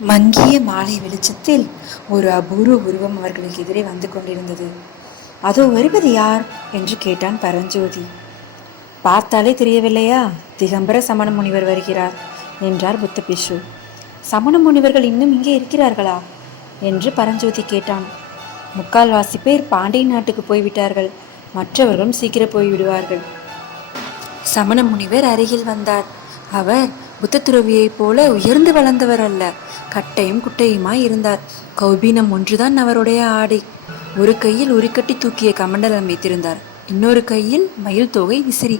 மங்கிய மாலை வெளிச்சத்தில் ஒரு அபூர்வ உருவம் அவர்களுக்கு எதிரே வந்து கொண்டிருந்தது. அதோ வருவது யார் என்று கேட்டான் பரஞ்சோதி. பார்த்தாலே தெரியவில்லையா? திகம்பர சமண முனிவர் வருகிறார் என்றார் புத்த பிஷு. சமண முனிவர்கள் இன்னும் இங்கே இருக்கிறார்களா என்று பரஞ்சோதி கேட்டான். முக்கால்வாசி பேர் பாண்டிய நாட்டுக்கு போய்விட்டார்கள், மற்றவர்களும் சீக்கிரம் போய்விடுவார்கள். சமண முனிவர் அருகில் வந்தார். அவர் புத்த துறவியைப் போல உயர்ந்து வளர்ந்தவர் அல்ல, கட்டையும் குட்டையுமாய் இருந்தார். கௌபீனம் ஒன்றுதான் அவருடைய ஆடை. ஒரு கையில் உரிக்கட்டி தூக்கிய கமண்டலம் வைத்திருந்தார், இன்னொரு கையில் மயில் தொகை விசிறி,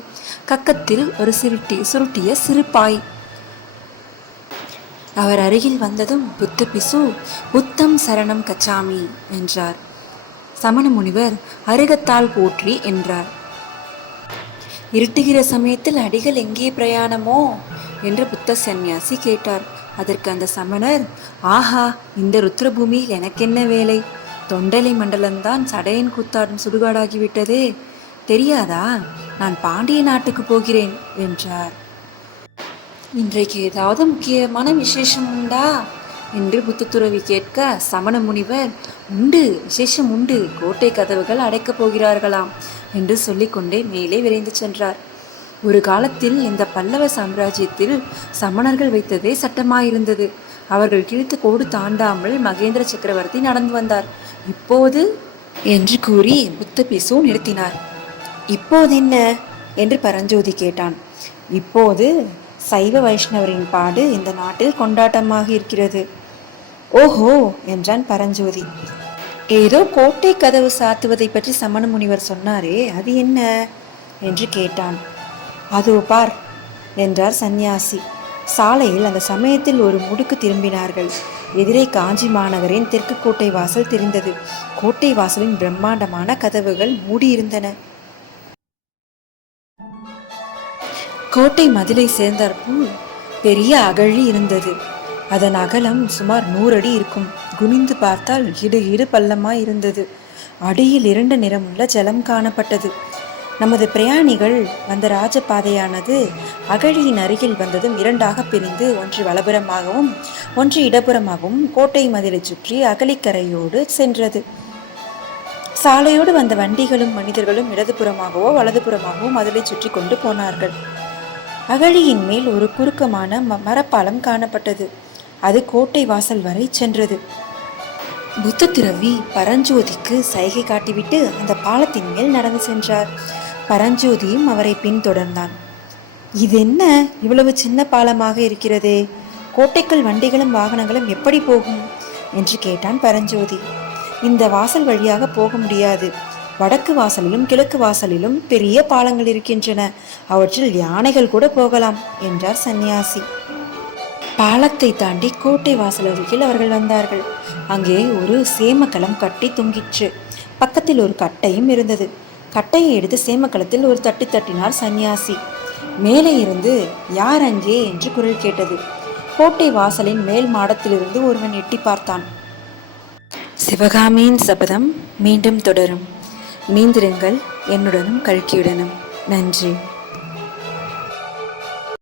கக்கத்தில் ஒரு சுருட்டிய சிறு பாய். அவர் அருகில் வந்ததும் புத்த பிசு புத்தம் சரணம் கச்சாமி என்றார். சமண முனிவர் அருகத்தால் போற்றி என்றார். இருட்டுகிற சமயத்தில் அடிகள் எங்கே பிரயாணமோ என்று புத்த சந்நியாசி கேட்டார். அதற்கு அந்த சமணர், ஆஹா, இந்த ருத்ரபூமியில் எனக்கென்ன வேலை? தொண்டலை மண்டலம்தான் சடையன் கூத்தாடும் சுடுகாடாகிவிட்டதே, தெரியாதா? நான் பாண்டிய நாட்டுக்கு போகிறேன் என்றார். இன்றைக்கு ஏதாவது முக்கியமான விசேஷம் உண்டா என்று புத்த துறவி கேட்க, சமண முனிவர், உண்டு, விசேஷம் உண்டு, கோட்டை கதவுகள் அடைக்கப் போகிறார்களாம் என்று சொல்லிக்கொண்டே மேலே விரைந்து சென்றார். ஒரு காலத்தில் இந்த பல்லவ சாம்ராஜ்யத்தில் சமணர்கள் வைத்ததே சட்டமாயிருந்தது. அவர்கள் கிழித்து கோடு தாண்டாமல் மகேந்திர சக்கரவர்த்தி நடந்து வந்தார். இப்போது என்று கூறி புத்த பிசு நிறுத்தினார். இப்போது என்ன என்று பரஞ்சோதி கேட்டான். இப்போது சைவ வைஷ்ணவரின் பாடு இந்த நாட்டில் கொண்டாட்டமாக இருக்கிறது. ஓஹோ என்றான் பரஞ்சோதி. ஏதோ கோட்டை கதவு சாத்துவதை பற்றி சமண முனிவர் சொன்னாரே, அது என்ன என்று கேட்டான். அதோ பார் என்றார் சந்நியாசி. சாலையில் அந்த சமயத்தில் ஒரு முடுக்கு திரும்பினார்கள். எதிரே காஞ்சி மாநகரின் தெற்கு கோட்டை வாசல் தெரிந்தது. கோட்டை வாசலின் பிரம்மாண்டமான கதவுகள் மூடியிருந்தன. கோட்டை மதிலை சேர்ந்தாற்போல் பெரிய அகழி இருந்தது. அதன் அகலம் சுமார் 100 அடி இருக்கும். குனிந்து பார்த்தால் இடு பள்ளமாய் இருந்தது. அடியில் 2 நிறமுள்ள ஜலம் காணப்பட்டது. நமது பிரயாணிகள் வந்த ராஜபாதையானது அகழியின் அருகில் வந்ததும் 2ஆக பிரிந்து, ஒன்று வலப்புறமாகவும் ஒன்று இடப்புறமாகவும் கோட்டை மதிலை சுற்றி அகழிக்கரையோடு சென்றது. சாலையோடு வந்த வண்டிகளும் மனிதர்களும் இடதுபுறமாகவோ வலதுபுறமாகவோ மதிலை சுற்றி கொண்டு போனார்கள். அகழியின் மேல் ஒரு குறுக்கமான மரப்பாலம் காணப்பட்டது. அது கோட்டை வாசல் வரை சென்றது. புத்த துறவி பரஞ்சோதிக்கு சைகை காட்டிவிட்டு அந்த பாலத்தின் மேல் நடந்து சென்றார். பரஞ்சோதியும் அவரை பின்தொடர்ந்தான். இது என்ன இவ்வளவு சின்ன பாலமாக இருக்கிறதே? கோட்டைக்குள் வண்டிகளும் வாகனங்களும் எப்படி போகும் என்று கேட்டான் பரஞ்சோதி. இந்த வாசல் வழியாக போக முடியாது. வடக்கு வாசலிலும் கிழக்கு வாசலிலும் பெரிய பாலங்கள் இருக்கின்றன. அவற்றில் யானைகள் கூட போகலாம் என்றார் சந்நியாசி. பாலத்தை தாண்டி கோட்டை வாசல் அருகில் அவர்கள் வந்தார்கள். அங்கே ஒரு சேமக்கலம் கட்டி தொங்கிற்று. பக்கத்தில் ஒரு கட்டையும் இருந்தது. கட்டையை எடுத்து சேமக்கலத்தில் ஒரு தட்டு தட்டினார் சந்நியாசி. மேலே இருந்து யார் அங்கே என்று குரல் கேட்டது. கோட்டை வாசலின் மேல் மாடத்திலிருந்து ஒருவன் எட்டி பார்த்தான். சிவகாமியின் சபதம் மீண்டும் தொடரும். இணைந்திருங்கள் என்னுடனும் கல்கியுடனும். நன்றி.